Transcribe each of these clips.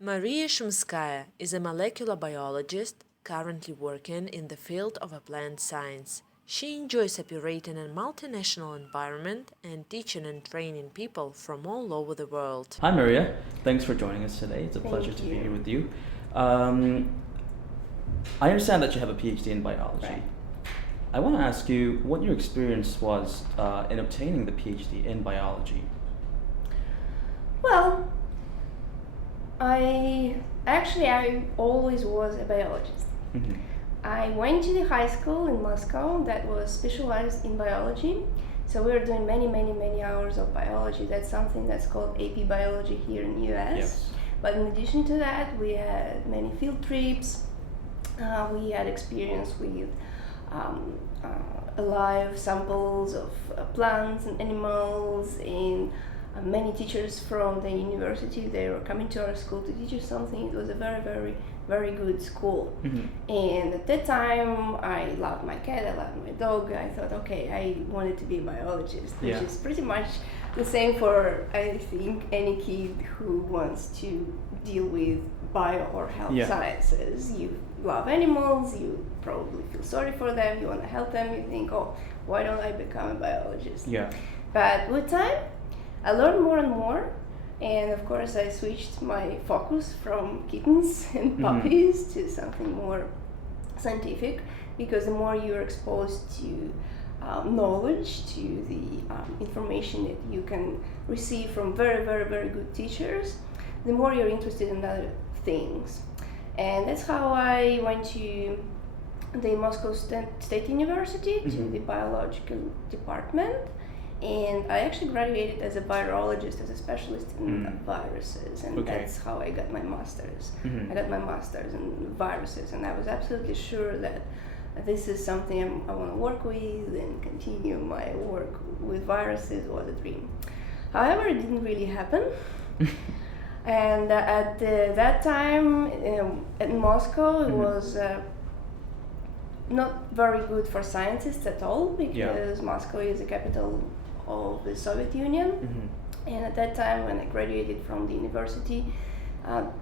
Maria Shumskaya is a molecular biologist currently working in the field of plant science. She enjoys operating in a multinational environment and teaching and training people from all over the world. Hi, Maria. Thanks for joining us today. It's a pleasure Thank to be you. here with you. Um, I understand that you have a PhD in biology. Right. I want to ask you what your experience was in obtaining the PhD in biology. Well, I always was a biologist. Mm-hmm. I went to the high school in Moscow that was specialized in biology. So we were doing many hours of biology. That's something that's called AP biology here in the US. Yes. But in addition to that, we had many field trips. We had experience with live samples of plants and animals, and many teachers from the university, they were coming to our school to teach us something. It was a very good school. Mm-hmm. And at that time, I loved my cat, I loved my dog. I thought, okay, I wanted to be a biologist, which Yeah. is pretty much the same for, I think, any kid who wants to deal with bio or health Yeah. sciences. You love animals, you probably feel sorry for them, you want to help them, you think, oh, why don't I become a biologist? Yeah. But with time, I learned more and more, and of course I switched my focus from kittens and puppies to something more scientific, because the more you're exposed to knowledge, to the information that you can receive from very good teachers, the more you're interested in other things. And that's how I went to the Moscow State University, to the biological department. And I actually graduated as a virologist, as a specialist in viruses, and Okay. that's how I got my master's. Mhm. I got my master's in viruses, and I was absolutely sure that this is something I want to work with, and continue my work with viruses was a dream. However, it didn't really happen. And at that time in Moscow, it was not very good for scientists at all, because Moscow is the capital of the Soviet Union. Mm-hmm. And at that time, when I graduated from the university,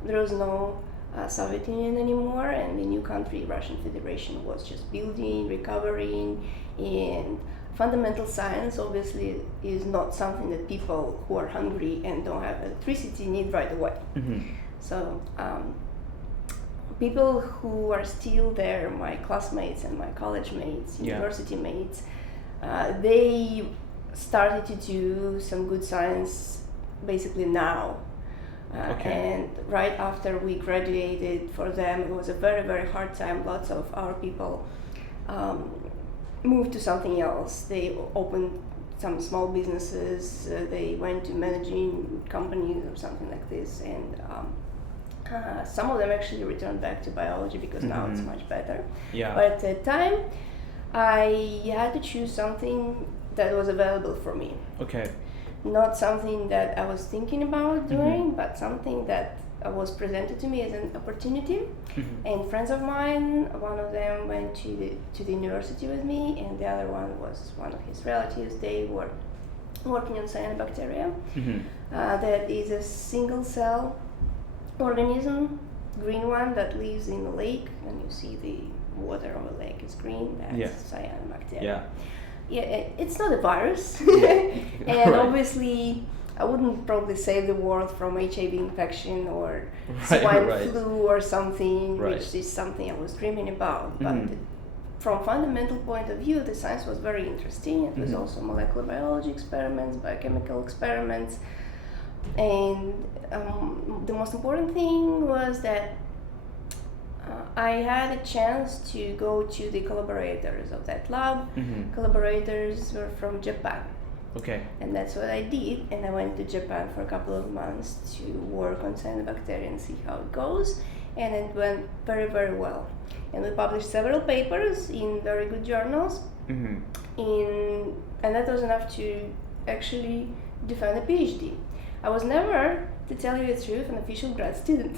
there was no Soviet Union anymore, and the new country, Russian Federation, was just building, recovering, and fundamental science obviously is not something that people who are hungry and don't have electricity need right away. Mm-hmm. So people who are still there, my classmates and my college mates, university mates, they started to do some good science basically now. And right after we graduated, for them it was a very hard time. Lots of our people moved to something else. They opened some small businesses, they went to managing companies or something like this, and some of them actually returned back to biology, because now it's much better. Yeah. But at that time, I had to choose something that was available for me. Okay. Not something that I was thinking about doing, but something that was presented to me as an opportunity. And friends of mine, one of them went to the university with me, and the other one was one of his relatives. They were working on cyanobacteria. That is a single cell organism, green one, that lives in a lake, and you see the water of a lake is green. That's cyanobacteria. Yeah, it's not a virus. And obviously I wouldn't probably save the world from HIV infection or swine flu or something, which is something I was dreaming about. But from fundamental point of view, the science was very interesting. It was also molecular biology experiments, biochemical experiments. And the most important thing was that I had a chance to go to the collaborators of that lab. Collaborators were from Japan. Okay. And that's what I did. And I went to Japan for a couple of months to work on cyanobacteria and see how it goes. And it went very well. And we published several papers in very good journals. And that was enough to actually defend a PhD. I was never, to tell you the truth, an official grad student.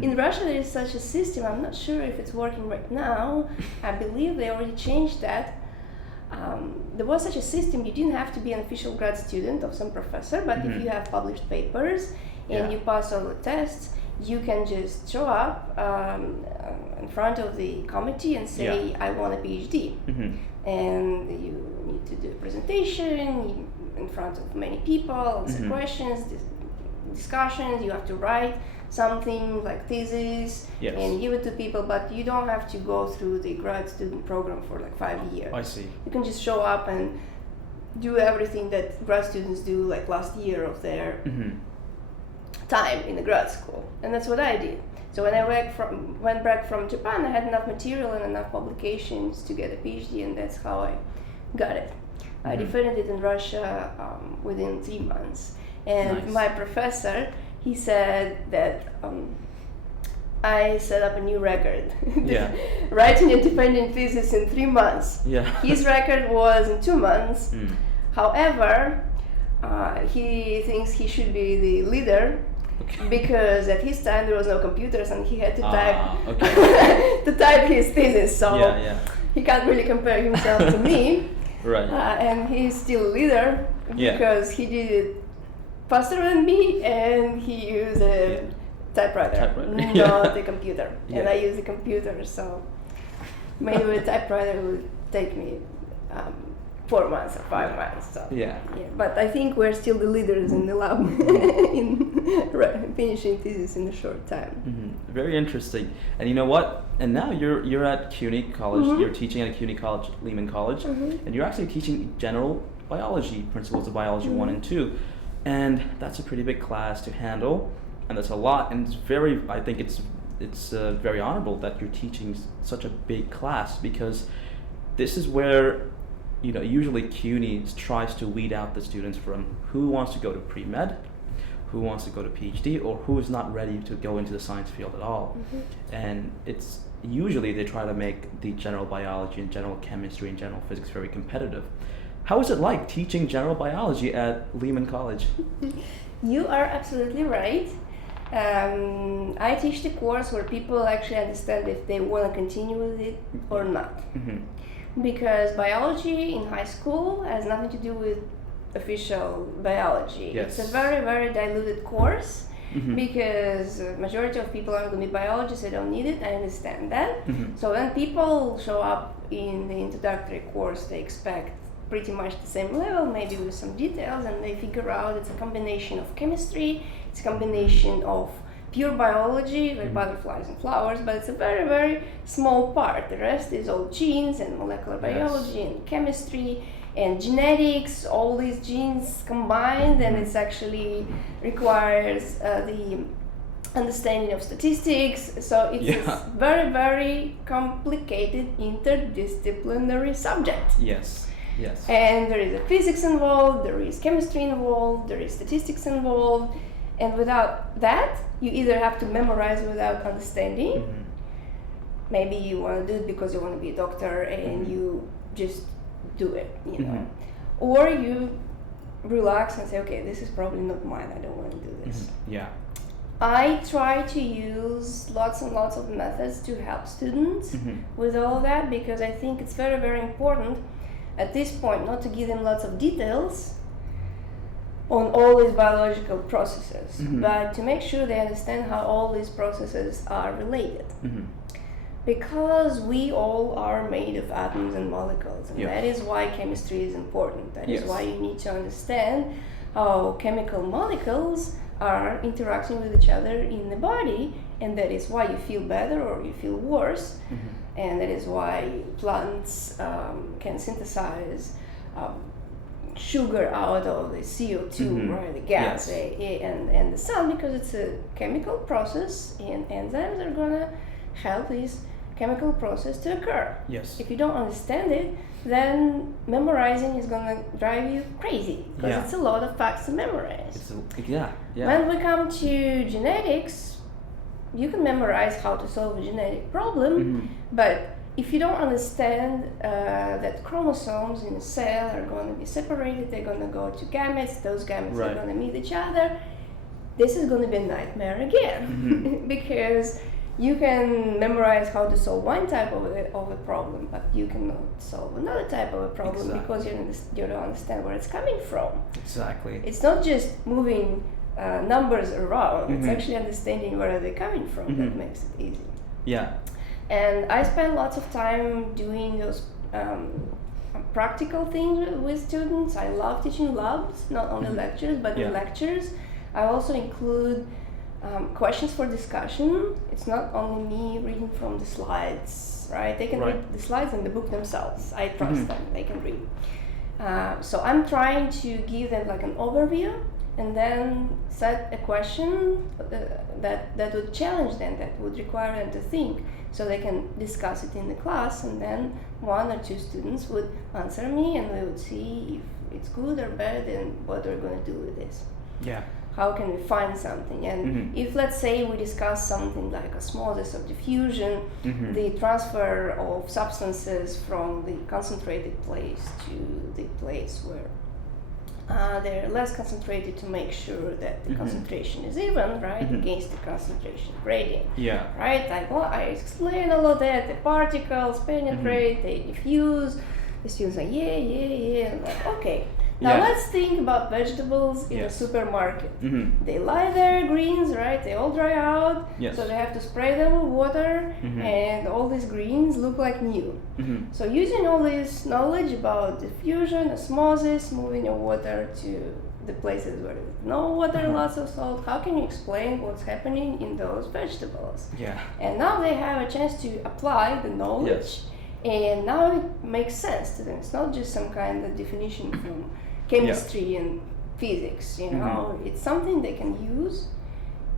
In Russia there is such a system. I'm not sure if it's working right now. I believe they already changed that. There was such a system. You didn't have to be an official grad student of some professor, but if you have published papers and you pass all the tests you can just show up in front of the committee and say, I want a PhD. And you need to do a presentation in front of many people, answer questions, discussions. You have to write something like thesis and give it to people, but you don't have to go through the grad student program for like 5 years. I see. You can just show up and do everything that grad students do like last year of their time in the grad school. And that's what I did. So when I went back from Japan, I had enough material and enough publications to get a PhD, and that's how I got it. I defended it in Russia within 3 months. And my professor, he said that I set up a new record. Writing a defending thesis in 3 months. His record was in 2 months. However, he thinks he should be the leader because at his time there was no computers and he had to type to type his thesis. So he can't really compare himself to me. And he's still a leader because he did it faster than me, and he used a typewriter, not a computer. And I use a computer, so maybe with a typewriter would take me 4 months or 5 months. So but I think we're still the leaders in the lab in finishing thesis in a short time. Very interesting. And you know what? And now you're at CUNY College. You're teaching at CUNY College, Lehman College, and you're actually teaching general biology, principles of biology 1 and 2. And that's a pretty big class to handle, and that's a lot. And I think it's very honorable that you're teaching such a big class, because this is where, usually CUNY tries to weed out the students from who wants to go to pre-med, who wants to go to PhD, or who is not ready to go into the science field at all. And it's usually they try to make the general biology and general chemistry and general physics very competitive. How is it like teaching general biology at Lehman College? You are absolutely right. I teach the course where people actually understand if they want to continue with it or not. Because biology in high school has nothing to do with official biology. It's a very, very diluted course. Because majority of people aren't going to be biologists, they don't need it, I understand that. So when people show up in the introductory course, they expect pretty much the same level, maybe with some details, and they figure out it's a combination of chemistry, it's a combination of pure biology, like butterflies and flowers, but it's a very, very small part. The rest is all genes and molecular biology and chemistry and genetics, all these genes combined, and it's actually requires the understanding of statistics. So it's a very, very complicated interdisciplinary subject. And there is a physics involved, there is chemistry involved, there is statistics involved, and without that, you either have to memorize without understanding. Maybe you want to do it because you want to be a doctor and you just do it, or you relax and say, okay, this is probably not mine, I don't want to do this. I try to use lots and lots of methods to help students with all that, because I think it's very, very important at this point not to give them lots of details on all these biological processes, but to make sure they understand how all these processes are related. Because we all are made of atoms and molecules, and that is why chemistry is important. That is why you need to understand how chemical molecules are interacting with each other in the body, and that is why you feel better or you feel worse. And that is why plants can synthesize sugar out of the CO2, right, the gas, and the sun, because it's a chemical process, and enzymes are gonna help this chemical process to occur. If you don't understand it, then memorizing is gonna drive you crazy, because it's a lot of facts to memorize. When we come to genetics, you can memorize how to solve a genetic problem, but if you don't understand that chromosomes in a cell are going to be separated, they're going to go to gametes, those gametes are going to meet each other, this is going to be a nightmare again. Because you can memorize how to solve one type of a problem, but you cannot solve another type of a problem because you don't understand where it's coming from. It's not just moving numbers around. It's actually understanding where they're coming from that makes it easy. Yeah. And I spend lots of time doing those practical things with students. I love teaching labs, not only lectures, but in lectures I also include questions for discussion. It's not only me reading from the slides, right? They can read the slides and the book themselves. I trust them, they can read. So I'm trying to give them like an overview and then set a question that would challenge them, that would require them to think, so they can discuss it in the class, and then 1 or 2 students would answer me and we would see if it's good or bad and what we're going to do with this. Yeah. How can we find something? And if, let's say, we discuss something like osmosis or diffusion, the transfer of substances from the concentrated place to the place where they're less concentrated, to make sure that the concentration is even, right, against the concentration gradient. Yeah. Right? Like, well, I explain all of that. The particles penetrate, they diffuse. The students are, yeah. I'm like, okay. Now let's think about vegetables in a supermarket. They lie there, greens, right? They all dry out, so they have to spray them with water, and all these greens look like new. So using all this knowledge about diffusion, osmosis, moving your water to the places where there's no water, lots of salt, how can you explain what's happening in those vegetables? Yeah. And now they have a chance to apply the knowledge, and now it makes sense to them. It's not just some kind of definition from chemistry and physics, you know. It's something they can use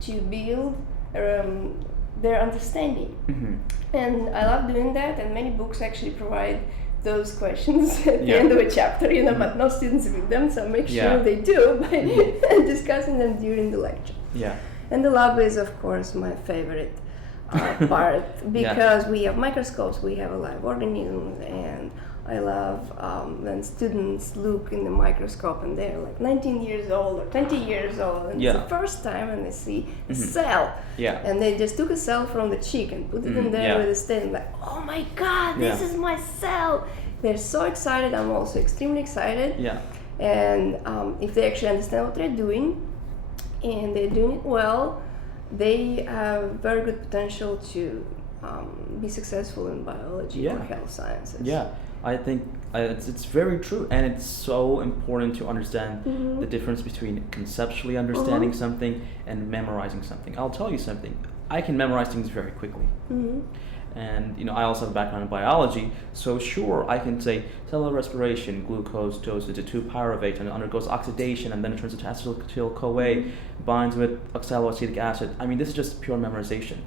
to build their understanding. And I love doing that, and many books actually provide those questions at the end of a chapter, you know, but no students read them, so make sure they do by discussing them during the lecture. Yeah. And the lab is, of course, my favorite part, because we have microscopes, we have a live organism, and I love when students look in the microscope and they're like 19 years old or 20 years old, and it's the first time and they see a cell, and they just took a cell from the cheek and put it in there with a stain, and like, oh my god, this is my cell. They're so excited. I'm also extremely excited. And if they actually understand what they're doing and they're doing it well, they have very good potential to be successful in biology or health sciences. I think it's very true, and it's so important to understand the difference between conceptually understanding something and memorizing something. I'll tell you something. I can memorize things very quickly. And you know, I also have a background in biology, so sure, I can say cellular respiration, glucose goes into 2-pyruvate and undergoes oxidation, and then it turns into acetyl-CoA, binds with oxaloacetic acid. I mean, this is just pure memorization.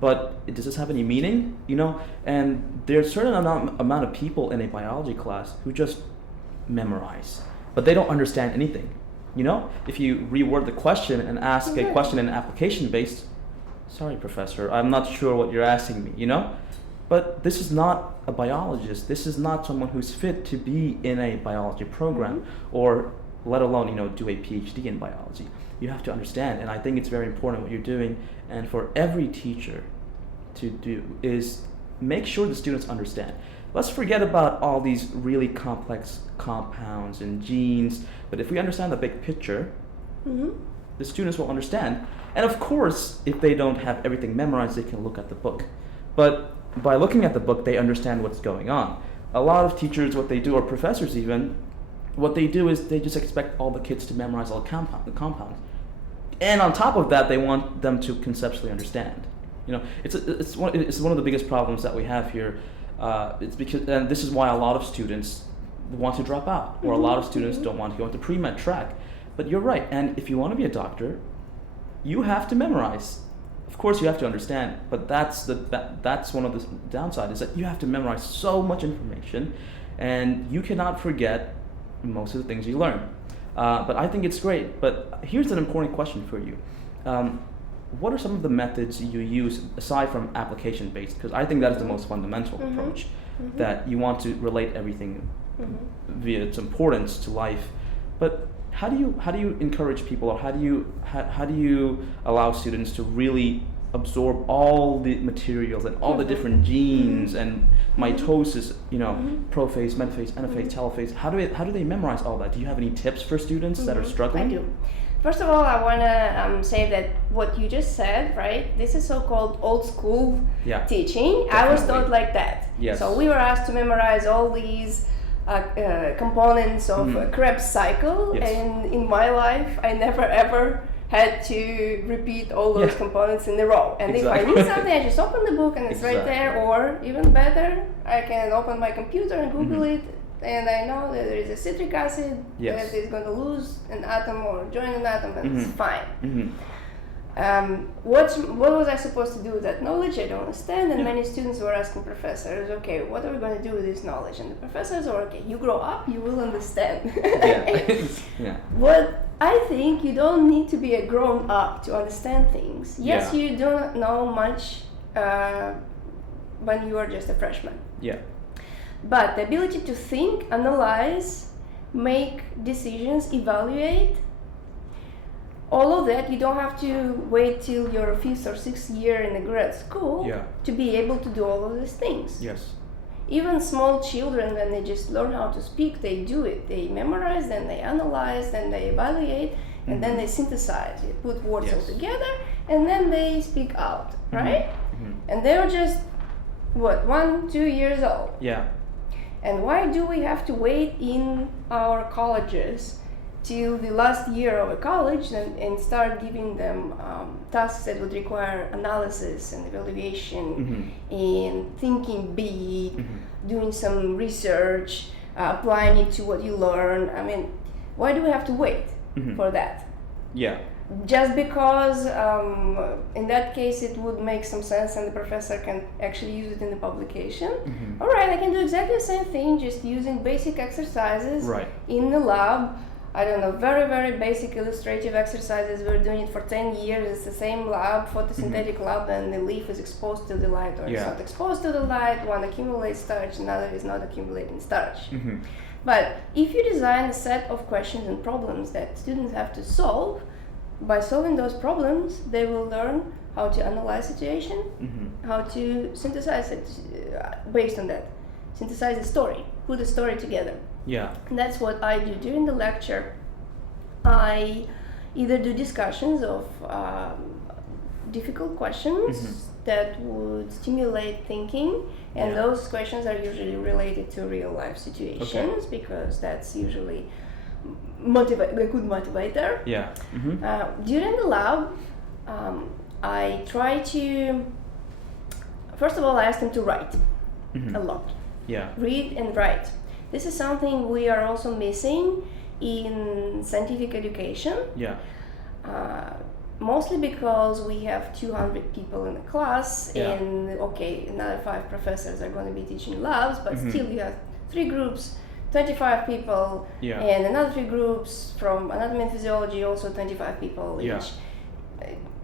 But does this have any meaning? You know, and there's a certain amount of people in a biology class who just memorize, but they don't understand anything. You know, if you reword the question and ask a question in application-based, sorry, professor, I'm not sure what you're asking me, you know? But this is not a biologist. This is not someone who's fit to be in a biology program, or let alone, you know, do a PhD in biology. You have to understand, and I think it's very important what you're doing, and for every teacher to do, is make sure the students understand. Let's forget about all these really complex compounds and genes, but if we understand the big picture, the students will understand. And of course, if they don't have everything memorized, they can look at the book. But by looking at the book, they understand what's going on. A lot of teachers, what they do, or professors even, what they do is they just expect all the kids to memorize all the compounds. And on top of that, they want them to conceptually understand. You know, it's one of the biggest problems that we have here. It's because, and this is why a lot of students want to drop out, or a lot of students don't want to go into pre-med track. But you're right, and if you want to be a doctor, you have to memorize. Of course, you have to understand, but that's one of the downsides, is that you have to memorize so much information, and you cannot forget most of the things you learn. But I think it's great. But here's an important question for you. What are some of the methods you use aside from application-based? Because I think that is the most fundamental approach, that you want to relate everything via its importance to life. But how do you encourage people, or how do you allow students to really absorb all the materials and all the different genes and mitosis, you know, prophase, metaphase, anaphase, telophase? How do they memorize all that? Do you have any tips for students that are struggling? I do. First of all, I want to say that what you just said, right? This is so-called old school teaching. I was taught like that. Yes. So we were asked to memorize all these components of a Krebs cycle, and in my life, I never ever had to repeat all those components in a row. And if I need something, I just open the book and it's right there. Or even better, I can open my computer and Google it. And I know that there is a citric acid that is going to lose an atom or join an atom, and it's fine. What was I supposed to do with that knowledge? I don't understand. And many students were asking professors, okay, what are we going to do with this knowledge? And the professors were, okay, you grow up, you will understand. What I think, you don't need to be a grown up to understand things. Yes, you don't know much when you are just a freshman. But the ability to think, analyze, make decisions, evaluate, all of that, you don't have to wait till your 5th or 6th year in a grad school to be able to do all of these things. Even small children, when they just learn how to speak, they do it. They memorize, then they analyze, then they evaluate, and then they synthesize. They put words all together, and then they speak out, right? And they were just, 1, 2 years old. And why do we have to wait in our colleges till the last year of a college and start giving them tasks that would require analysis and evaluation and thinking big, doing some research, applying it to what you learn? I mean, why do we have to wait for that? Just because in that case it would make some sense and the professor can actually use it in the publication. All right, I can do exactly the same thing, just using basic exercises in the lab. I don't know, very, very basic illustrative exercises. We're doing it for 10 years. It's the same lab, photosynthetic lab, and the leaf is exposed to the light or it's not exposed to the light. One accumulates starch, another is not accumulating starch. But if you design a set of questions and problems that students have to solve, by solving those problems, they will learn how to analyze situation, how to synthesize it based on that. Synthesize a story, put a story together. And that's what I do during the lecture. I either do discussions of difficult questions that would stimulate thinking, and those questions are usually related to real life situations because that's usually a good motivator. During the lab, I try to, first of all, I ask them to write a lot. Read and write. This is something we are also missing in scientific education. Mostly because we have 200 people in the class, and another 5 professors are going to be teaching labs, but still you have 3 groups, 25 people, and another 3 groups from anatomy and physiology, also 25 people each.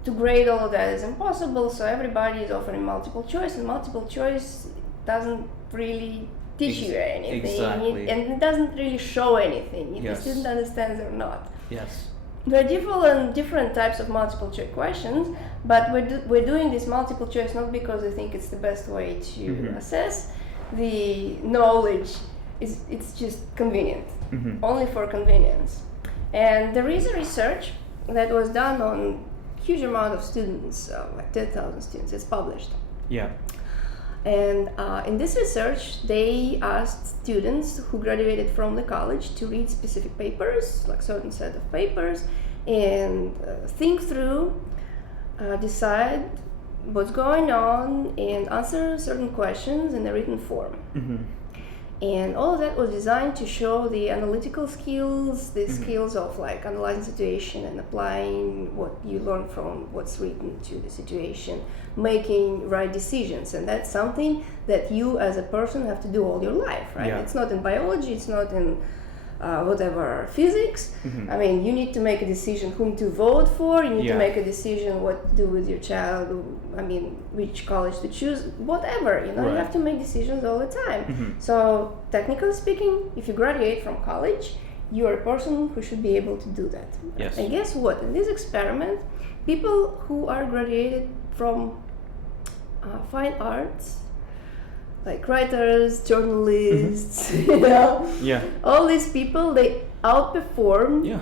To grade all of that is impossible, so everybody is offering multiple choice, and multiple choice doesn't really teach you anything, and it doesn't really show anything if the student understands or not. There are different types of multiple choice questions, but we're doing this multiple choice not because we think it's the best way to assess the knowledge. It's just convenient, only for convenience. And there is a research that was done on huge amount of students, like 10,000 students. It's published. And in this research, they asked students who graduated from the college to read specific papers, like certain set of papers, and think through, decide what's going on, and answer certain questions in a written form. And all of that was designed to show the analytical skills, the skills of like analyzing situation and applying what you learn from what's written to the situation, making right decisions. And that's something that you as a person have to do all your life, right? It's not in biology, it's not in whatever physics. I mean, you need to make a decision whom to vote for, you need to make a decision what to do with your child, I mean, which college to choose, whatever, you have to make decisions all the time. So technically speaking, if you graduate from college, you're a person who should be able to do that. And guess what? In this experiment, people who are graduated from fine arts, like writers, journalists, all these people, they outperform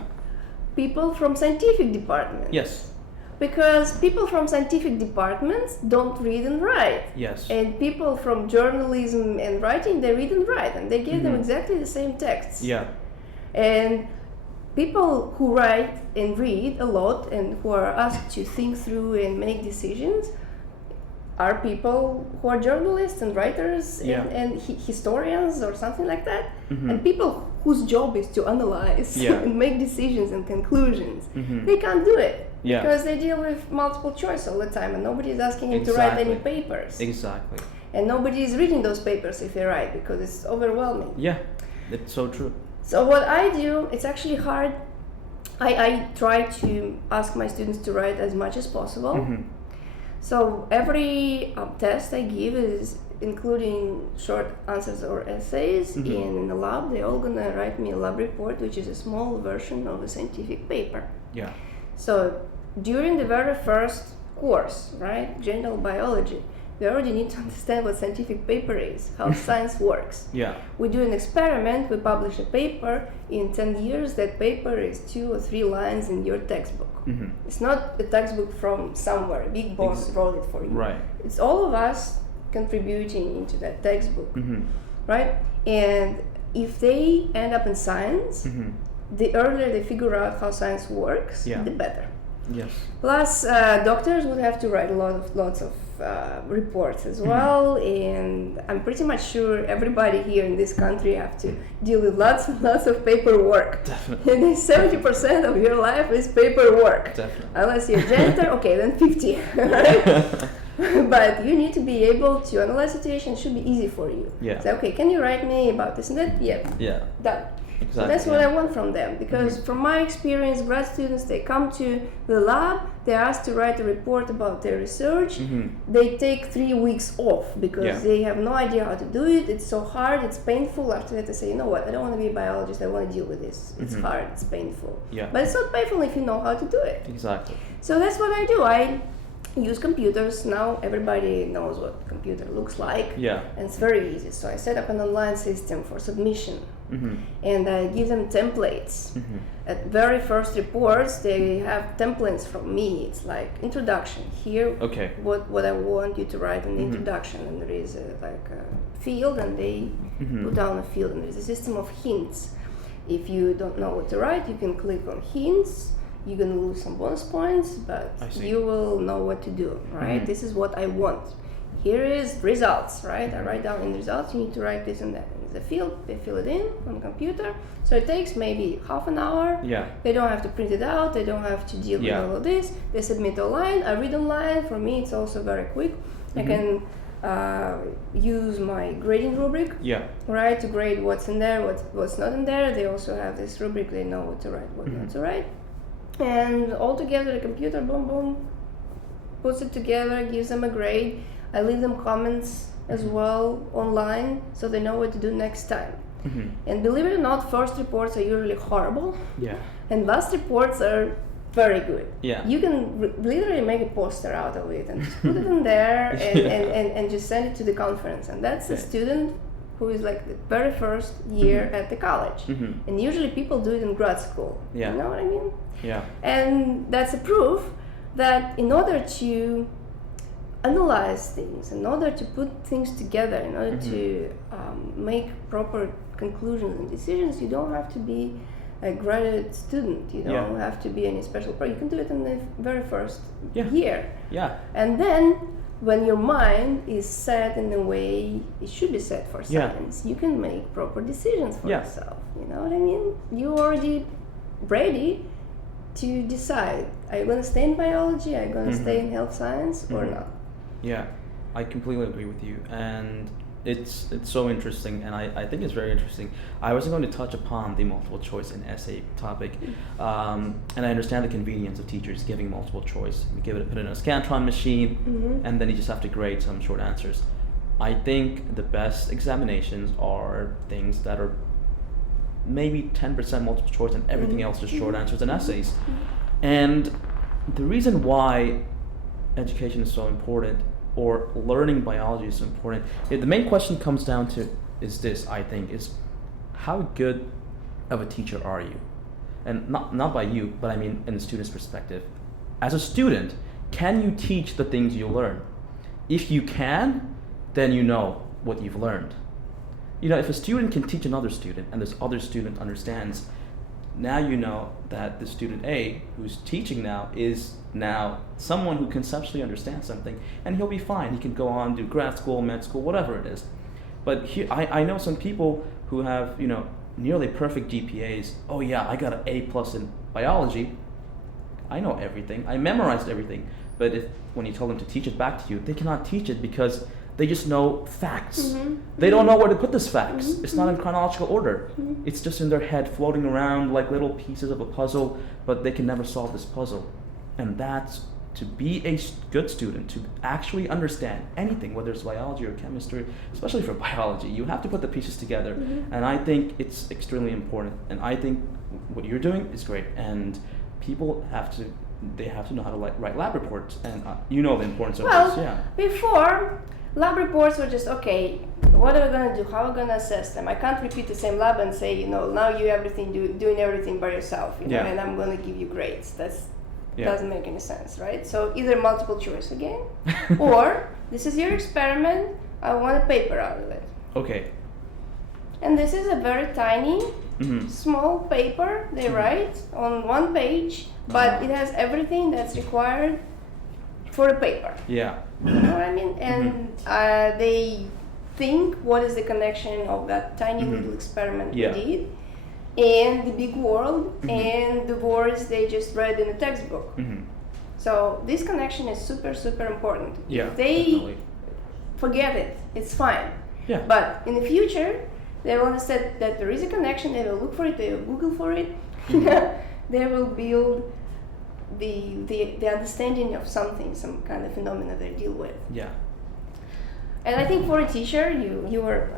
people from scientific departments. Yes. Because people from scientific departments don't read and write. Yes. And people from journalism and writing, they read and write, and they give them exactly the same texts. Yeah. And people who write and read a lot and who are asked to think through and make decisions are people who are journalists and writers and historians or something like that. And people whose job is to analyze and make decisions and conclusions. They can't do it because they deal with multiple choice all the time, and nobody is asking you to write any papers. Exactly. And nobody is reading those papers if they write, because it's overwhelming. Yeah, it's so true. So what I do, it's actually hard. I try to ask my students to write as much as possible. So every test I give is including short answers or essays, and in the lab they're all gonna write me a lab report, which is a small version of a scientific paper. Yeah. So during the very first course, right, general biology, we already need to understand what scientific paper is, how science works. Yeah. We do an experiment, we publish a paper. In 10 years, that paper is 2 or 3 lines in your textbook. It's not a textbook from somewhere, a big boss wrote it for you. Right. It's all of us contributing into that textbook, right? And if they end up in science, the earlier they figure out how science works, the better. Yes. Plus, doctors would have to write lots of reports as well, and I'm pretty much sure everybody here in this country have to deal with lots and lots of paperwork. Definitely. And 70% of your life is paperwork. Definitely. Unless you're a janitor, okay, then 50, right? But you need to be able to analyze situation. It should be easy for you. Yeah. So, okay, can you write me about this and that? Yeah. Yeah. Done. Exactly. So that's what I want from them, because from my experience, grad students, they come to the lab, they're asked to write a report about their research. They take 3 weeks off because they have no idea how to do it. It's so hard, it's painful. After that, they say, you know what, I don't want to be a biologist, I want to deal with this. It's hard, it's painful. Yeah. But it's not painful if you know how to do it. Exactly. So that's what I do. I use computers. Now everybody knows what a computer looks like. Yeah. And it's very easy. So I set up an online system for submission. And I give them templates. At very first reports, they have templates from me. It's like introduction. Here, what I want you to write in the introduction, and there is a field, and they put down a field, and there's a system of hints. If you don't know what to write, you can click on hints. You're gonna lose some bonus points, but you will know what to do, right? This is what I want. Here is results, right? I write down in results, you need to write this and that. In the field, they fill it in on the computer. So it takes maybe half an hour. Yeah. They don't have to print it out, they don't have to deal with all of this. They submit online, I read online. For me, it's also very quick. I can use my grading rubric, right, to grade what's in there, what's not in there. They also have this rubric, they know what to write, what not to write. And all together, the computer, boom, boom, puts it together, gives them a grade. I leave them comments as well online, so they know what to do next time. And believe it or not, first reports are usually horrible. Yeah. And last reports are very good. Yeah. You can literally make a poster out of it and just put it in there and just send it to the conference. And that's a student who is like the very first year at the college. And usually people do it in grad school. Yeah. You know what I mean? Yeah. And that's a proof that in order to analyze things, in order to put things together, in order to make proper conclusions and decisions, you don't have to be a graduate student. You don't have to be any special pro. You can do it in the very first year. Yeah. And then when your mind is set in the way it should be set for science, you can make proper decisions for yourself. You know what I mean? You're already ready to decide, are you going to stay in biology, are you going to stay in health science or not? Yeah, I completely agree with you, and it's so interesting, and I think it's very interesting. I wasn't going to touch upon the multiple choice and essay topic, and I understand the convenience of teachers giving multiple choice. You put it in a Scantron machine, and then you just have to grade some short answers. I think the best examinations are things that are maybe 10% multiple choice and everything else just short answers and essays. And the reason why education is so important, or learning biology is so important, the main question comes down to is this, I think, is how good of a teacher are you? and not by you, but I mean in the student's perspective. As a student, can you teach the things you learn? If you can, then you know what you've learned. You know, if a student can teach another student and this other student understands, now you know that the student A who's teaching now is now someone who conceptually understands something, and he'll be fine. He can go on, do grad school, med school, whatever it is. But here, I know some people who have, you know, nearly perfect GPAs. Oh yeah, I got an A+ in biology. I know everything. I memorized everything. But when you tell them to teach it back to you, they cannot teach it because they just know facts. They don't know where to put these facts. It's not in chronological order. It's just in their head floating around like little pieces of a puzzle, but they can never solve this puzzle. And that's to be a good student, to actually understand anything, whether it's biology or chemistry, especially for biology, you have to put the pieces together. And I think it's extremely important. And I think what you're doing is great. And people have to know how to write lab reports, and you know the importance of this. Yeah. Before, lab reports were just, okay, what are we going to do? How are we going to assess them? I can't repeat the same lab and say, you know, now you doing everything by yourself, you know, and I'm going to give you grades. Doesn't make any sense, right? So either multiple choice again, or this is your experiment, I want a paper out of it. Okay. And this is a very tiny, small paper they write on one page, but it has everything that's required for a paper. Yeah. You know what I mean? And they think what is the connection of that tiny little experiment we did and the big world and the words they just read in a textbook. So this connection is super, super important. Yeah, if they definitely. forget it, it's fine. Yeah. But in the future, they will understand that there is a connection, they will look for it, they will Google for it, they will build the understanding of something, some kind of phenomena they deal with. Yeah. And I think for a teacher, you were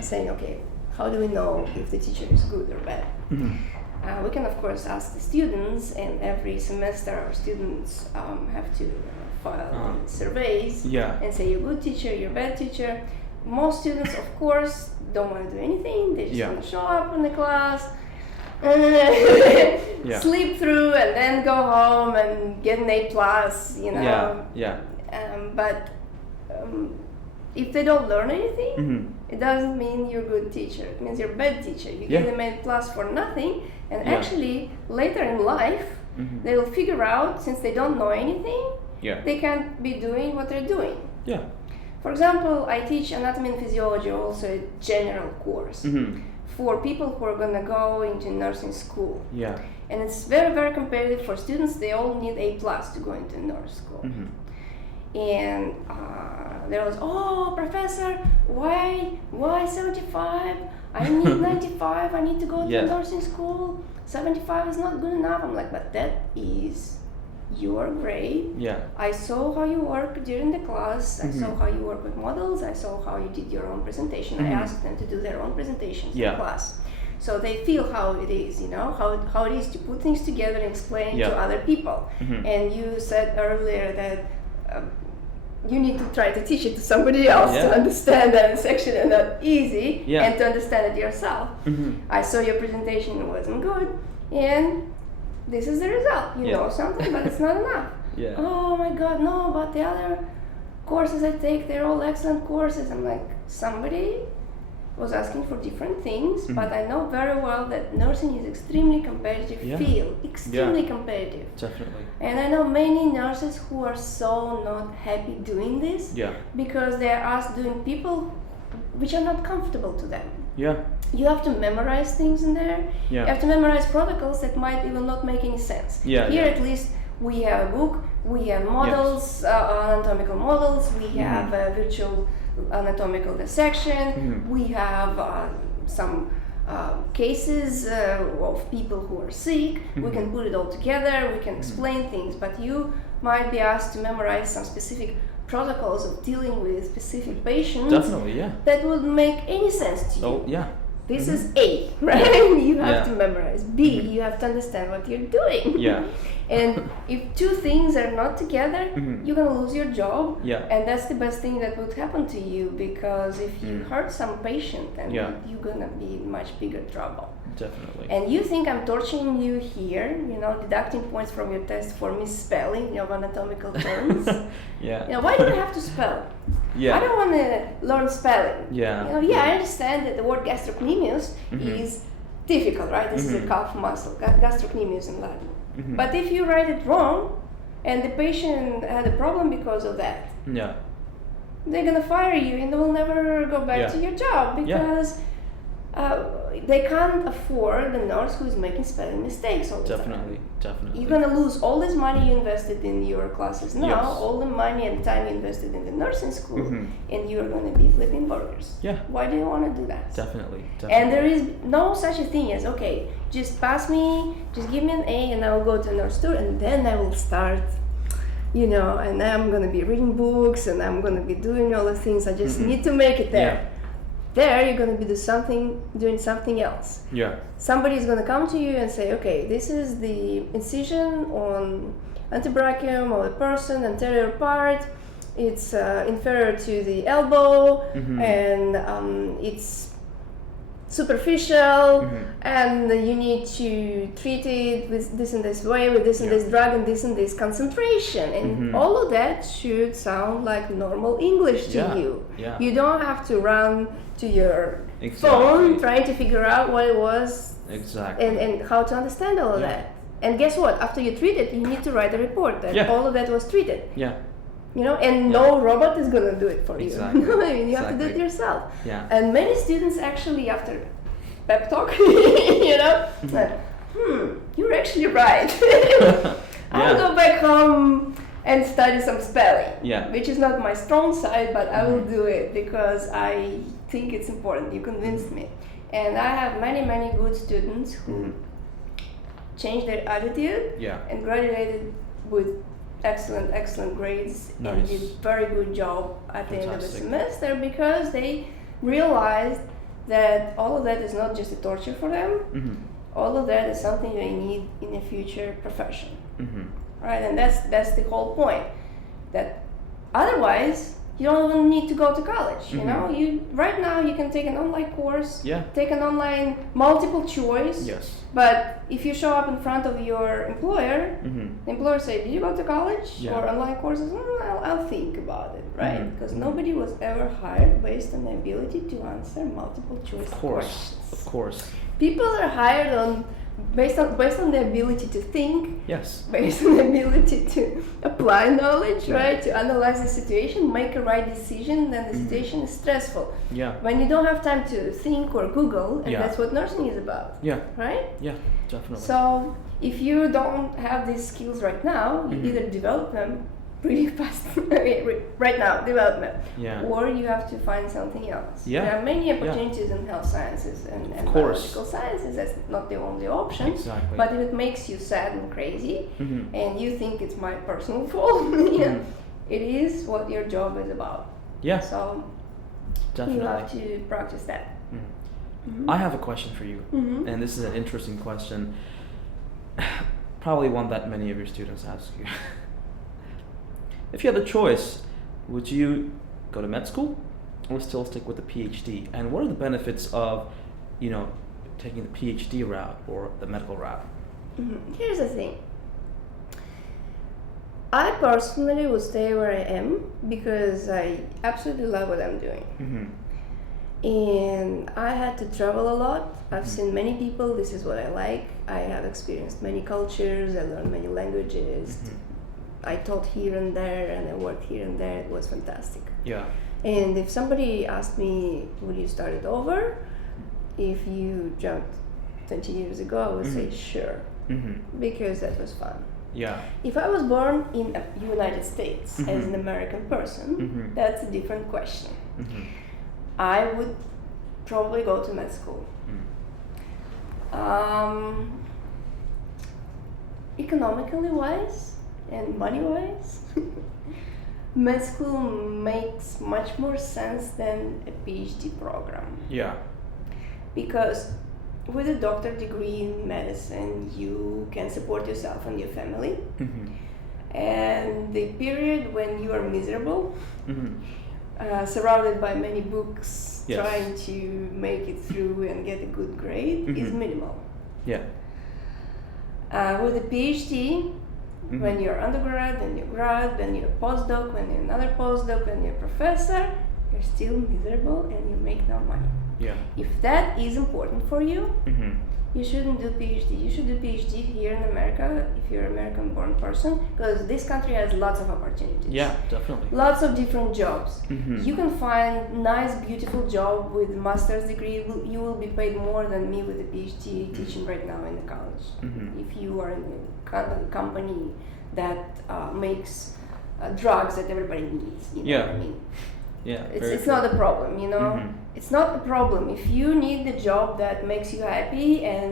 saying, okay, how do we know if the teacher is good or bad? We can, of course, ask the students, and every semester our students have to file surveys and say you're a good teacher, you're a bad teacher. Most students, of course, don't want to do anything. They just want to show up in the class, sleep through, and then go home and get an A+, you know. But if they don't learn anything, it doesn't mean you're a good teacher. It means you're a bad teacher. You give them A+ for nothing, and actually later in life, they will figure out, since they don't know anything, they can't be doing what they're doing. Yeah. For example, I teach anatomy and physiology, also a general course, for people who are gonna go into nursing school. Yeah. And it's very, very competitive for students. They all need A+ to go into nurse school. And there was, oh, professor, why 75? I need 95. I need to go to nursing school. 75 is not good enough. I'm like, but that is your grade. Yeah. I saw how you work during the class. I saw how you work with models. I saw how you did your own presentation. I asked them to do their own presentations in class. So they feel how it is, you know, how it is to put things together and explain to other people. And you said earlier that you need to try to teach it to somebody else to understand that it's actually not easy and to understand it yourself. I saw your presentation wasn't good, and this is the result. You know something, but it's not enough. Oh my God, no, but the other courses I take, they're all excellent courses. I'm like, somebody was asking for different things, but I know very well that nursing is extremely competitive field, extremely competitive. Definitely. And I know many nurses who are so not happy doing this because they are asked doing people which are not comfortable to them. You have to memorize things in there. You have to memorize protocols that might even not make any sense. Here at least we have a book, we have models, anatomical models, we have a virtual anatomical dissection, we have some cases of people who are sick, we can put it all together, we can explain things, but you might be asked to memorize some specific protocols of dealing with specific patients. Definitely, that wouldn't make any sense to you. Oh, This is A, right? You have to memorize. B, you have to understand what you're doing. And if two things are not together, you're gonna lose your job. And that's the best thing that would happen to you, because if you hurt some patient, then you're gonna be in much bigger trouble. Definitely. And you think I'm torturing you here, deducting points from your test for misspelling of anatomical terms. Yeah. Why do I have to spell? Yeah. I don't want to learn spelling. Yeah. I understand that the word gastrocnemius is difficult, right? This is a calf muscle, gastrocnemius in Latin. But if you write it wrong, and the patient had a problem because of that, Yeah. they're gonna fire you and they will never go back to your job because they can't afford the nurse who is making spelling mistakes all the time. Definitely. You're gonna lose all this money you invested in your classes now, Yes. all the money and time you invested in the nursing school, and you're gonna be flipping burgers. Yeah. Why do you want to do that? Definitely. And there is no such a thing as, okay, just pass me, just give me an A and I will go to nurse 2 and then I will start, and I'm gonna be reading books and I'm gonna be doing all the things. I just need to make it there. Yeah. There you're gonna be doing something else. Yeah. Somebody is gonna come to you and say, okay, this is the incision on antebrachium of the person, anterior part. It's inferior to the elbow, and it's superficial, and you need to treat it with this and this way, with this and this drug, and this concentration, and all of that should sound like normal English to you. Yeah. You don't have to run to your phone trying to figure out what it was and how to understand all of that. And guess what? After you treat it, you need to write a report that all of that was treated. Yeah. No robot is gonna do it for you. Exactly. You have to do it yourself. Yeah. And many students actually, after pep talk, like, you're actually right. I'll go back home and study some spelling, which is not my strong side, but I will do it because I think it's important. You convinced me. And I have many, many good students who changed their attitude and graduated with excellent grades and did very good job at the end of the semester because they realized that all of that is not just a torture for them. All of that is something they need in a future profession. Right, and that's the whole point. That otherwise you don't even need to go to college. You right now you can take an online course, take an online multiple choice. Yes. But if you show up in front of your employer, the employer say, "Did you go to college or online courses?" I'll think about it, right? Because nobody was ever hired based on the ability to answer multiple choice questions. Of course. People are hired based on the ability to think, based on the ability to apply knowledge, right? To analyze the situation, make a right decision, then the situation is stressful. When you don't have time to think or Google, and that's what nursing is about. Right? Yeah, definitely. So if you don't have these skills right now, you either develop them pretty fast, right now, development, or you have to find something else. There are many opportunities in health sciences and biological sciences. That's not the only option. Exactly. But if it makes you sad and crazy, and you think it's my personal fault, it is what your job is about. So definitely. you have to practice that. I have a question for you, and this is an interesting question. Probably one that many of your students ask you. If you had the choice, would you go to med school or still stick with the PhD? And what are the benefits of, taking the PhD route or the medical route? Here's the thing. I personally would stay where I am because I absolutely love what I'm doing. And I had to travel a lot. I've seen many people. This is what I like. I have experienced many cultures. I learned many languages. I taught here and there, and I worked here and there. It was fantastic. And if somebody asked me, would you start it over? If you jumped 20 years ago, I would say sure, because that was fun. If I was born in the United States as an American person, that's a different question. I would probably go to med school. Economically wise and money wise, med school makes much more sense than a PhD program. Because with a doctorate degree in medicine, you can support yourself and your family. And the period when you are miserable surrounded by many books, Yes. trying to make it through and get a good grade is minimal. Yeah. With a PhD, when you're undergrad, then you're grad, then you're postdoc, when you're another postdoc, when you're professor, you're still miserable and you make no money. Yeah. If that is important for you, Mm-hmm. you shouldn't do PhD. You should do PhD here in America if you're an American-born person, because this country has lots of opportunities. Yeah, definitely. Lots of different jobs. Mm-hmm. You can find nice, beautiful job with master's degree. You will be paid more than me with a PhD teaching right now in the college. Mhm. If you are in a company that makes drugs that everybody needs. You know Yeah. what I mean? Yeah. It's not a problem, you know. Mhm. It's not a problem if you need the job that makes you happy and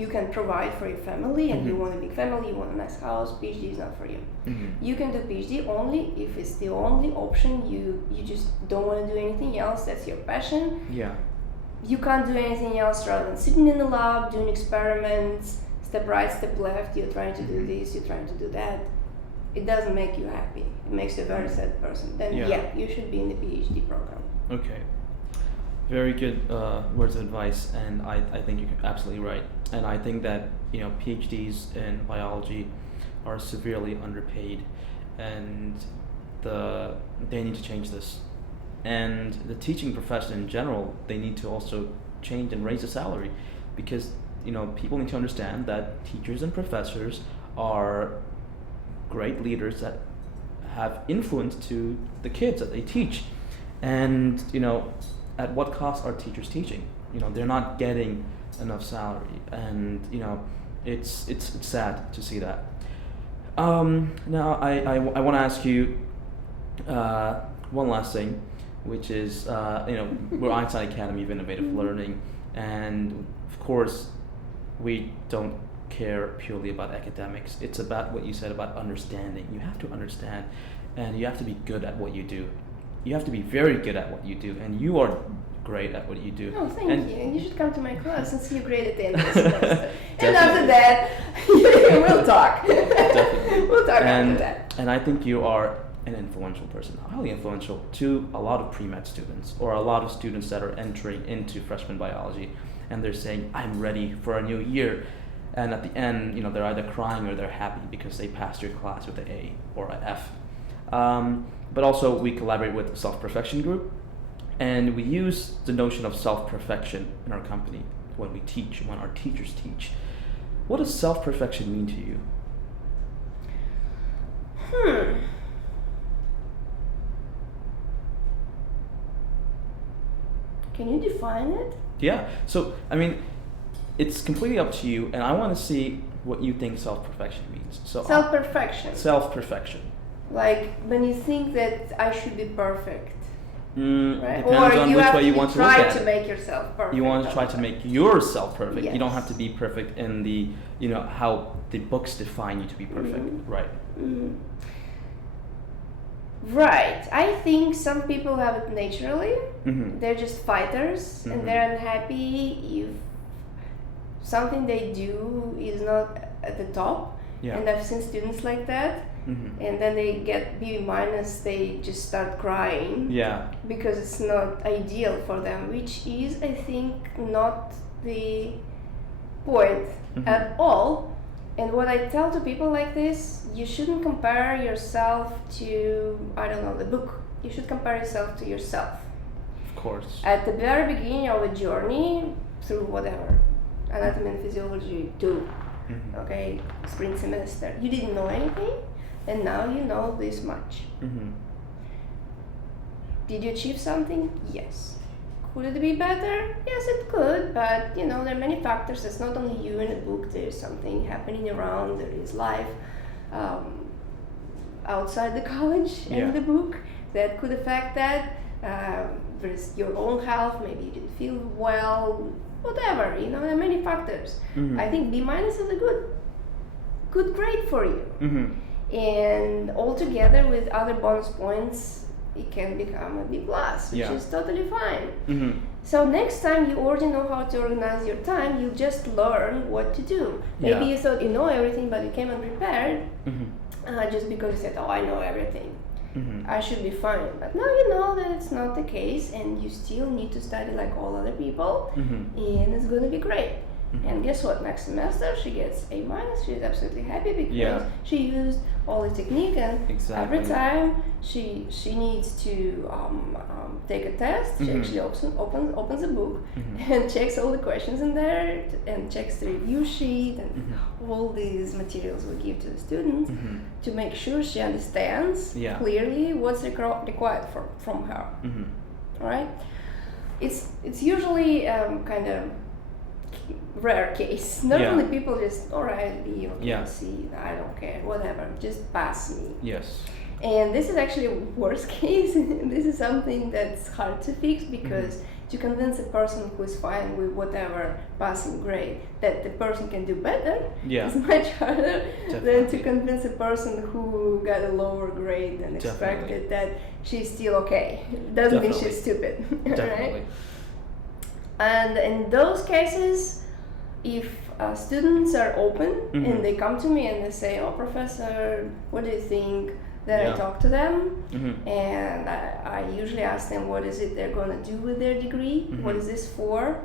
you can provide for your family and you Mhm. want a big family, you want a nice house. PhD is not for you. Mhm. You can do PhD only if it's the only option. You just don't want to do anything else. That's your passion. Yeah. You can't do anything else rather than sitting in the lab doing experiments, step right, step left. You're trying to do this. You're trying to do that. It doesn't make you happy. It makes you a very sad person. Then Yeah. you should be in the PhD program. Okay. Very good words of advice, and I think you're absolutely right. And I think that PhDs in biology are severely underpaid, and they need to change this. And the teaching profession in general, they need to also change and raise the salary, because people need to understand that teachers and professors are great leaders that have influence to the kids that they teach, and at what cost are teachers teaching? They're not getting enough salary, and it's sad to see that. Now I want to ask you one last thing, which is we're Einstein Academy of Innovative Learning, and of course we don't care purely about academics. It's about what you said about understanding. You have to understand, and you have to be good at what you do. You have to be very good at what you do, and you are great at what you do. Oh, thank you. And you should come to my class and see you great at the end of the semester. And Definitely. after that, we'll talk. Definitely. We'll talk and, after that. And I think you are an influential person, highly influential to a lot of pre-med students or a lot of students that are entering into freshman biology, and they're saying, I'm ready for a new year. And at the end, they're either crying or they're happy because they passed your class with an A or an F. But also, we collaborate with the Self-Perfection Group, and we use the notion of self-perfection in our company when we teach, when our teachers teach. What does self-perfection mean to you? Can you define it? Yeah. So, it's completely up to you, and I want to see what you think self-perfection means. So Self-perfection. Self-perfection. Like when you think that I should be perfect, right? Depends Or on you which have way you to want to look try at to it. make yourself perfect. You want to try to make yourself perfect. You don't Yes. have to be perfect in the, how the books define you to be perfect. Right. Right. I think some people have it naturally. Mm-hmm. They're just fighters Mhm. and they're unhappy if something they do is not at the top. Yeah. And I've seen students like that. Mm-hmm. And then they get B minus, they just start crying Yeah. because it's not ideal for them, which is, I think, not the point Mhm. at all. And what I tell to people like this, you shouldn't compare yourself to, I don't know, the book. You should compare yourself to yourself. Of course. At the very beginning of a journey, through whatever, anatomy and physiology 2, Mm-hmm. okay, spring semester, you didn't know anything, and now you know this much. Mm-hmm. Did you achieve something? Yes. Could it be better? Yes, it could, but there are many factors. It's not only you in a book. There's something happening around. There is life outside the college Yeah. and the book that could affect that. There's your own health. Maybe you didn't feel well. Whatever. There are many factors. Mhm. I think B minus is a good grade for you. Mm-hmm. And altogether with other bonus points, it can become a B plus, which Yeah. is totally fine. Mm-hmm. So next time you already know how to organize your time, you just learn what to do. Maybe Yeah. you thought you know everything, but you came unprepared Mm-hmm. just because you said, oh, I know everything. I should be fine. But now you know that it's not the case, and you still need to study like all other people, and it's going to be great. And guess what? Next semester she gets A minus. She's absolutely happy because she used all the technique, and every time she needs to take a test, she actually opens a book and checks all the questions in there and checks the review sheet and all these materials we give to the students to make sure she understands clearly what's required from her. All right? It's usually kind of rare case. Normally people just, alright, B, okay, C, I don't care, whatever, just pass me. Yes. And this is actually a worst case. This is something that's hard to fix because to convince a person who is fine with whatever passing grade that the person can do better is much harder than to convince a person who got a lower grade than expected that she's still okay. Doesn't mean she's stupid. Right? And in those cases, if students are open and they come to me and they say, "Oh, professor, what do you think?" Then I talk to them, and I usually ask them what is it they're going to do with their degree, what is this for,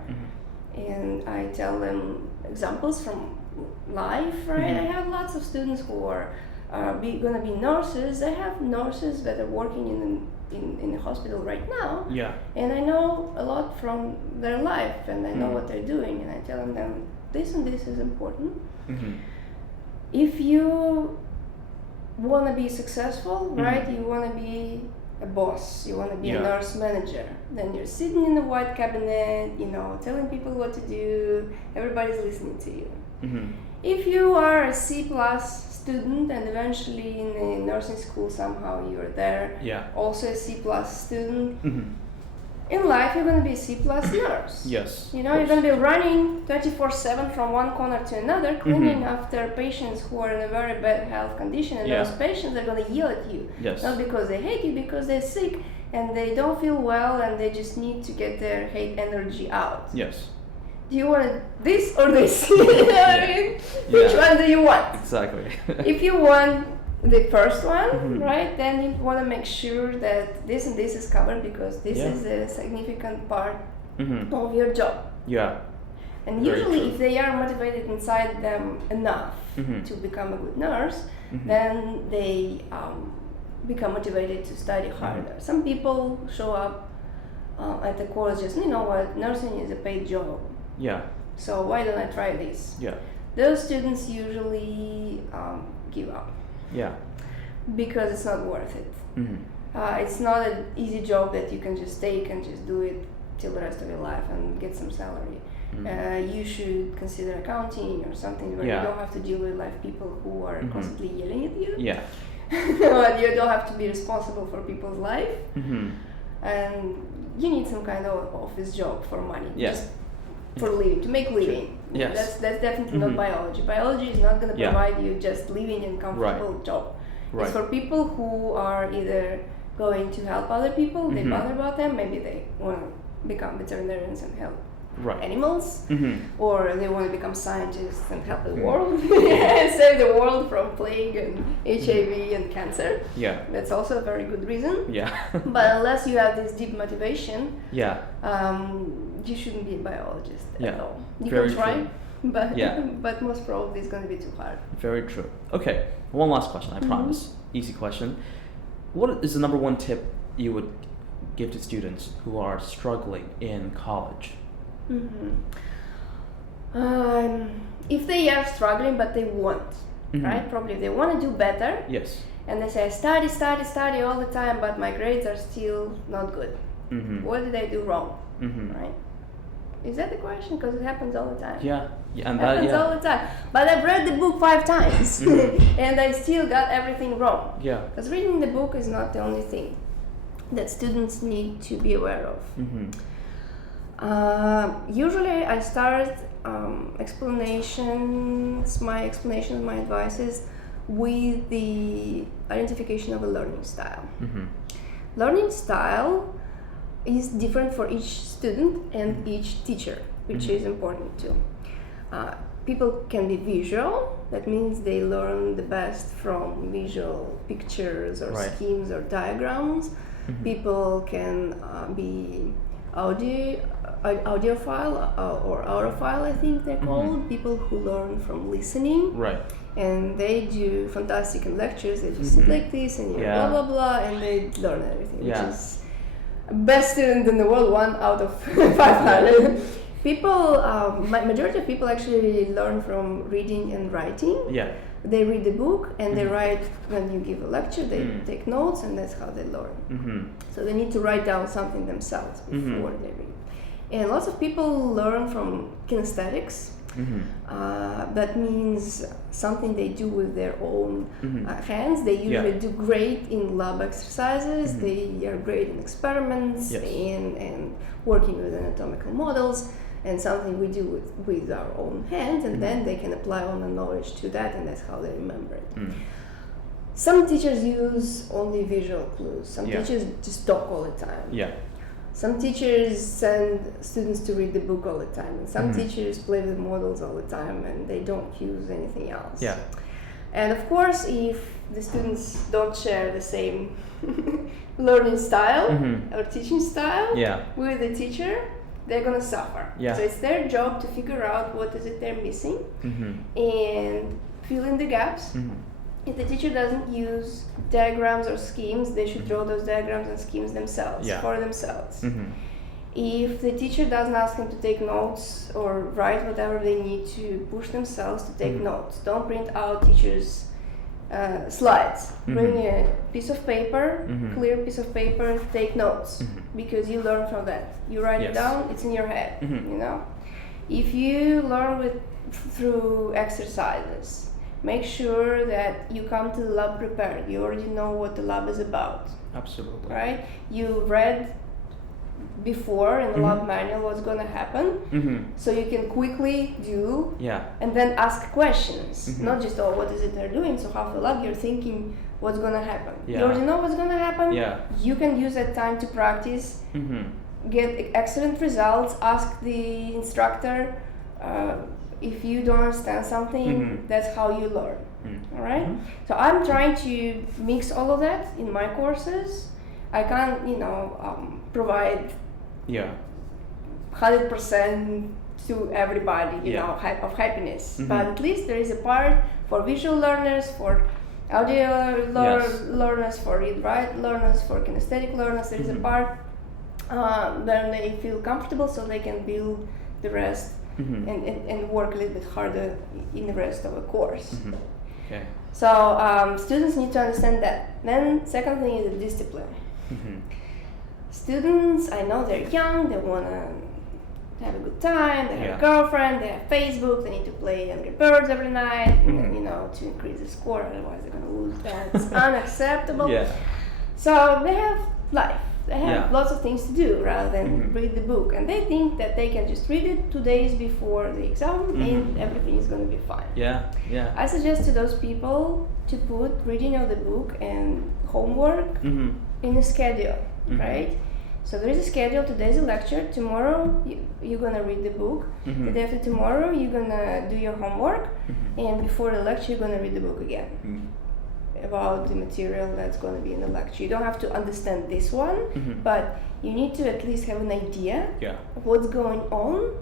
and I tell them examples from life, right? I have lots of students who are going to be nurses. I have nurses that are working in the hospital right now, and I know a lot from their life, and I know what they're doing, and I tell them this and this is important. If you want to be successful, right? You want to be a boss, you want to be a nurse manager, then you're sitting in the white cabinet, telling people what to do, everybody's listening to you. If you are a C+ student and eventually in a nursing school somehow you're there, also a C+ student, in life you're going to be a C+ nurse. You're going to be running 24/7 from one corner to another, cleaning after patients who are in a very bad health condition, and those patients are going to yell at you, not because they hate you, because they're sick and they don't feel well and they just need to get their hate energy out. Do you want this or this? You know what I mean? Which one do you want? Exactly. If you want the first one, right, then you want to make sure that this and this is covered because this is a significant part of your job. And usually if they are motivated inside them enough to become a good nurse, then they become motivated to study harder. Some people show up at the course just, you know what, nursing is a paid job. So why don't I try this? Those students usually give up. Because it's not worth it. It's not an easy job that you can just take and just do it till the rest of your life and get some salary. You should consider accounting or something where you don't have to deal with live people who are constantly yelling at you. You don't have to be responsible for people's life. And you need some kind of office job for money. Just for living, to make living. That's definitely not biology. Biology is not going to provide you just living and comfortable job. It's for people who are either going to help other people, they bother about them, maybe they want to become veterinarians and help animals, or they want to become scientists and help the world, save the world from plague and HIV and cancer. That's also a very good reason. But unless you have this deep motivation, you shouldn't be a biologist at all. You can try, but most probably it's going to be too hard. Very true. Okay, one last question, I promise. Easy question. What is the number one tip you would give to students who are struggling in college? If they are struggling but they want, right? Probably they want to do better. And they say, study all the time, but my grades are still not good. What did I do wrong? Right? Is that the question? Because it happens all the time. And it happens all the time. But I've read the book 5 times and I still got everything wrong. Because reading the book is not the only thing that students need to be aware of. Usually I start my advices with the identification of a learning style. Learning style is different for each student and each teacher, which is important too. people can be visual. That means they learn the best from visual pictures or Right. schemes or diagrams. People can be audiophile or audiophile, I think they're called. People who learn from listening. Right. And they do fantastic in lectures. They just sit like this and you blah blah blah, and they learn everything, which is best student in the world, 1 out of 500. People, majority of people actually learn from reading and writing. Yeah. They read the book and they write when you give a lecture. They take notes, and that's how they learn. So they need to write down something themselves before they read. And lots of people learn from kinesthetics. That means something they do with their own hands. They usually do great in lab exercises. They are great in experiments and working with anatomical models, and something we do with our own hands, and then they can apply all the knowledge to that, and that's how they remember it. Some teachers use only visual clues. Some teachers just talk all the time. Yeah. Some teachers send students to read the book all the time, and some teachers play with models all the time, and they don't use anything else. Yeah. And of course, if the students don't share the same learning style or teaching style with the teacher, they're gonna suffer. Yeah. So it's their job to figure out what is it they're missing and fill in the gaps. If the teacher doesn't use diagrams or schemes, they should draw those diagrams and schemes themselves, for themselves. If the teacher doesn't ask them to take notes or write whatever they need to push themselves to take notes, don't print out teachers' slides. Bring a piece of paper, clear piece of paper, take notes, because you learn from that. You write it down, it's in your head, you know. If you learn through exercises, make sure that you come to the lab prepared. You already know what the lab is about. Absolutely. Right? You read before in the lab manual what's going to happen, so you can quickly do and then ask questions. Not just, what is it they're doing? So half the lab you're thinking what's going to happen. You already know what's going to happen. You can use that time to practice, get excellent results, ask the instructor. If you don't understand something, that's how you learn. All right? So I'm trying to mix all of that in my courses. I can't, provide 100% to everybody, you know, of happiness. But at least there is a part for visual learners, for audio learners, for read-write learners, for kinesthetic learners. There is a part where they feel comfortable, so they can build the rest. And work a little bit harder in the rest of the course. Okay. So students need to understand that. Then second thing is the discipline. Students, I know they're young, they want to have a good time, they have a girlfriend, they have Facebook, they need to play Angry Birds every night, to increase the score, otherwise they're going to lose. That's unacceptable. So they have life. They have lots of things to do rather than read the book, and they think that they can just read it 2 days before the exam and everything is going to be fine. I suggest to those people to put reading of the book and homework in a schedule, right? So there is a schedule. Today's a lecture. Tomorrow you're going to read the book. The day after tomorrow you're going to do your homework, and before the lecture you're going to read the book again. About the material that's going to be in the lecture. You don't have to understand this one, but you need to at least have an idea of what's going on.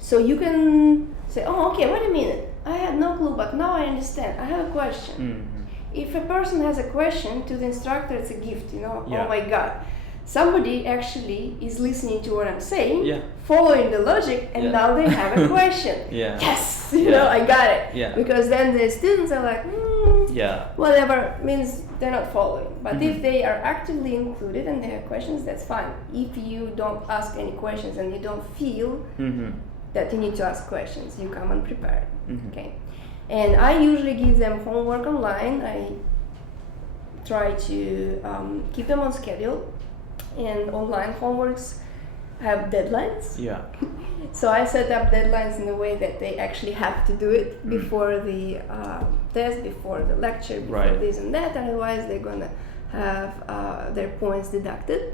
So you can say, okay, wait a minute, I had no clue, but now I understand. I have a question. If a person has a question to the instructor, it's a gift, oh my God. Somebody actually is listening to what I'm saying, following the logic, and now they have a question. Yes, I got it. Because then the students are like, whatever, means they're not following. But if they are actively included and they have questions, that's fine. If you don't ask any questions and you don't feel that you need to ask questions, you come unprepared. Okay. And I usually give them homework online. I try to keep them on schedule. And online homeworks have deadlines. So I set up deadlines in a way that they actually have to do it before the test, before the lecture, before this and that. Otherwise, they're gonna have their points deducted.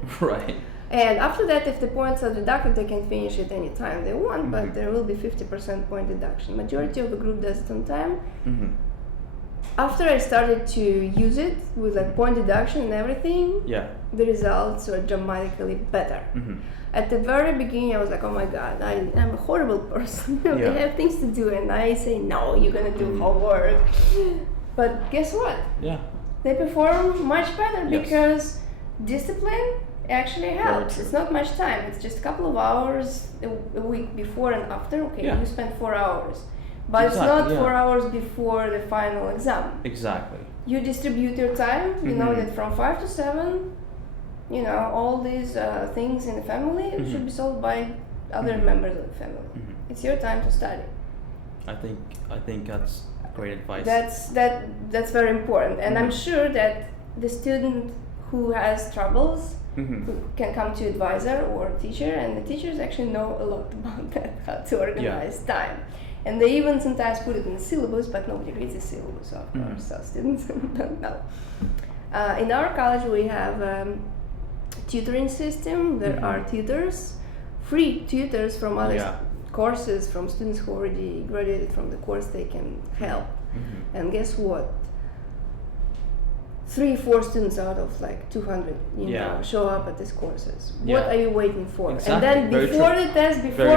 And after that, if the points are deducted, they can finish it any time they want, but there will be 50% point deduction. Majority of the group does it on time. After I started to use it with like point deduction and everything, the results were dramatically better. At the very beginning, I was like, oh my god, I'm a horrible person. I have things to do, and I say, no, you're gonna do homework. But guess what? They perform much better because discipline actually helps. It's not much time. It's just a couple of hours a week before and after. Okay, you spend 4 hours. But it's not 4 hours before the final exam. Exactly. You distribute your time. You know that from 5 to 7, you know, all these things in the family should be solved by other members of the family. It's your time to study. I think that's great advice. That's very important, and I'm sure that the student who has troubles who can come to advisor or teacher, and the teachers actually know a lot about that, how to organize time. And they even sometimes put it in the syllabus, but nobody reads the syllabus, of course, so students don't know. In our college, we have tutoring system. There are tutors, free tutors from other courses, from students who already graduated from the course. They can help. And guess what? 3-4 students out of like 200, show up at these courses. What are you waiting for? Exactly. And then before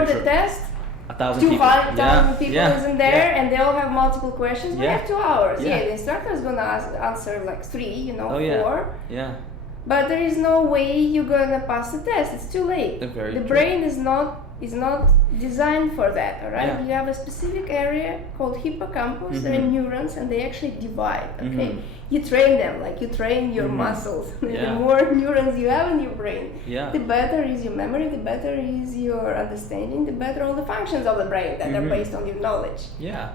the test, 200,000 people isn't there, and they all have multiple questions. We have 2 hours. The instructor is gonna answer like 3, 4. But there is no way you're gonna pass the test. It's too late. The brain is not designed for that. All right. You have a specific area called hippocampus. There are neurons, and they actually divide. Okay. You train them like you train your muscles. The more neurons you have in your brain, the better is your memory, the better is your understanding, the better all the functions of the brain that are based on your knowledge.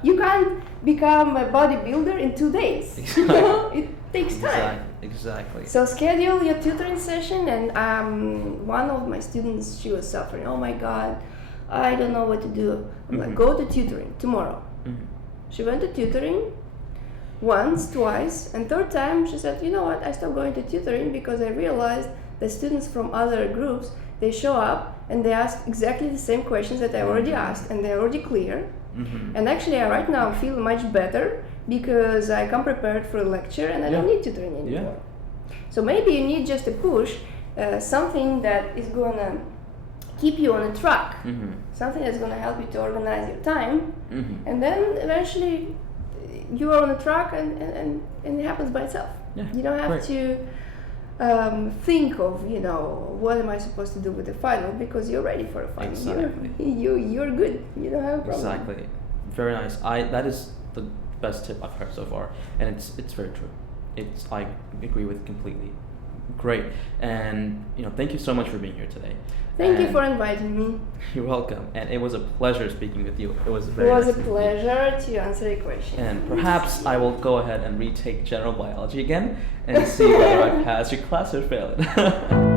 You can't become a bodybuilder in 2 days. It takes time. Exactly. So schedule your tutoring session, and one of my students, she was suffering. Oh my god, I don't know what to do. I'm like, go to tutoring tomorrow. She went to tutoring once, twice, and third time she said, you know what, I stopped going to tutoring because I realized that students from other groups, they show up and they ask exactly the same questions that I already asked, and they're already clear. And actually I right now feel much better because I come prepared for a lecture and I don't need tutoring anymore. So maybe you need just a push, something that is gonna keep you on a track, something that's gonna help you to organize your time, and then eventually you are on a track, and it happens by itself. You don't have to think of, what am I supposed to do with the final, because you're ready for a final. You're good. You don't have a problem. Exactly. Very nice. That is the best tip I've heard so far, and it's very true. I agree with completely. Great. And thank you so much for being here today. Thank you for inviting me. You're welcome. And it was a pleasure speaking with you. It was very It was a pleasure to answer your question. And perhaps I will go ahead and retake general biology again and see whether I pass your class or fail it.